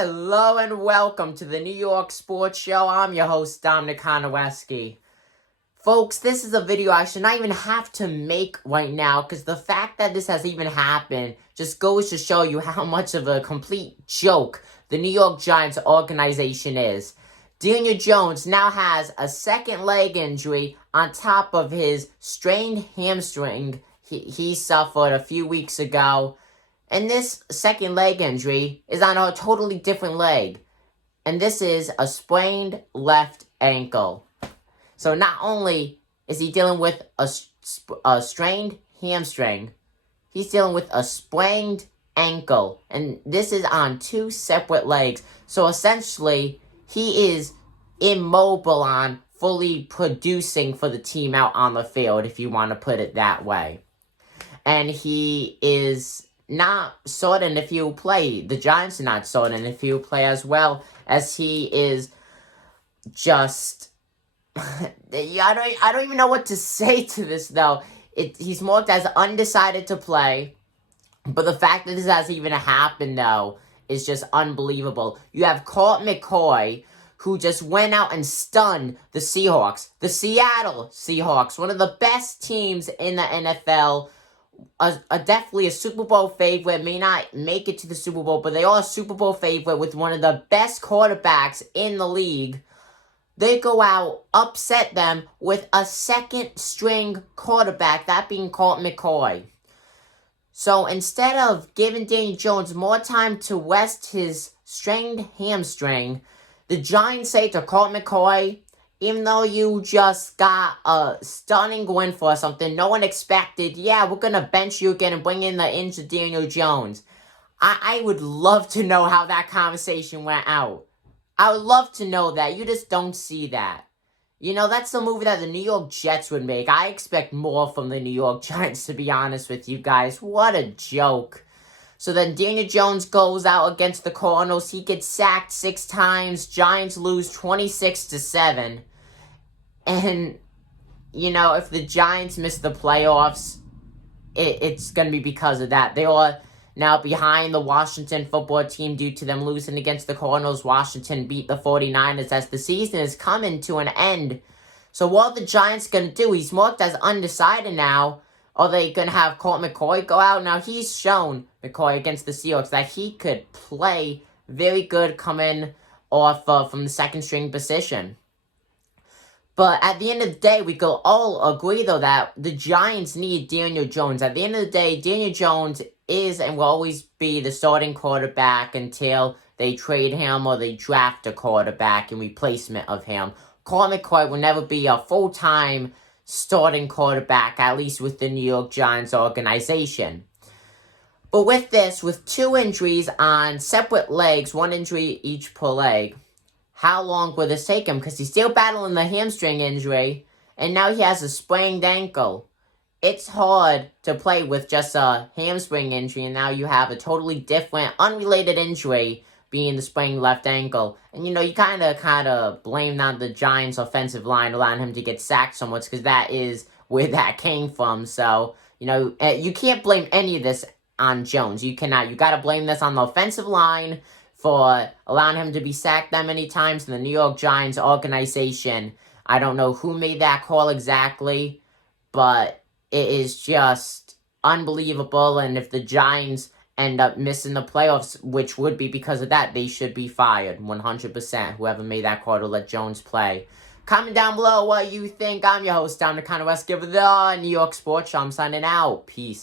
Hello and welcome to the New York Sports Show. I'm your host, Dominic Konowski. Folks, this is a video I should not even have to make right now because the fact that this has even happened just goes to show you how much of a complete joke the New York Giants organization is. Daniel Jones now has a second leg injury on top of his strained hamstring he suffered a few weeks ago. And this second leg injury is on a totally different leg. And this is a sprained left ankle. So not only is he dealing with a strained hamstring, he's dealing with a sprained ankle. And this is on two separate legs. So essentially, he is immobile on fully producing for the team out on the field, if you want to put it that way. And he is not certain if he'll play. The Giants are not certain if he'll play as well, as he is just... I don't even know what to say to this, though. He's marked as undecided to play. But the fact that this has even happened, though, is just unbelievable. You have Colt McCoy, who just went out and stunned the Seahawks. The Seattle Seahawks, one of the best teams in the NFL. Definitely a Super Bowl favorite, may not make it to the Super Bowl, but they are a Super Bowl favorite with one of the best quarterbacks in the league. They go out, upset them with a second-string quarterback, that being Colt McCoy. So instead of giving Daniel Jones more time to rest his strained hamstring, the Giants say to Colt McCoy, even though you just got a stunning win for something no one expected, yeah, we're going to bench you again and bring in the injured Daniel Jones. I would love to know how that conversation went out. I would love to know that. You just don't see that. You know, that's the movie that the New York Jets would make. I expect more from the New York Giants, to be honest with you guys. What a joke. So then Daniel Jones goes out against the Cardinals. He gets sacked 6 times. Giants lose 26-7. And, you know, if the Giants miss the playoffs, it's going to be because of that. They are now behind the Washington football team due to them losing against the Cardinals. Washington beat the 49ers as the season is coming to an end. So what are the Giants going to do? He's marked as undecided now. Are they going to have Colt McCoy go out? Now, he's shown, McCoy, against the Seahawks, that he could play very good coming off from the second string position. But at the end of the day, we could all agree, though, that the Giants need Daniel Jones. At the end of the day, Daniel Jones is and will always be the starting quarterback until they trade him or they draft a quarterback in replacement of him. Colt McCoy will never be a full-time starting quarterback, at least with the New York Giants organization. But with this, with 2 injuries on separate legs, 1 injury each per leg, how long will this take him? Because he's still battling the hamstring injury, and now he has a sprained ankle. It's hard to play with just a hamstring injury, and now you have a totally different, unrelated injury being the sprained left ankle. And, you know, you kind of blame on the Giants' offensive line, allowing him to get sacked so much, because that is where that came from. So, you know, you can't blame any of this on Jones. You cannot. You got to blame this on the offensive line for allowing him to be sacked that many times in the New York Giants organization. I don't know who made that call exactly, but it is just unbelievable. And if the Giants end up missing the playoffs, which would be because of that, they should be fired 100%. Whoever made that call to let Jones play. Comment down below what you think. I'm your host, Dominic Konowski of the New York Sports Show. I'm signing out. Peace.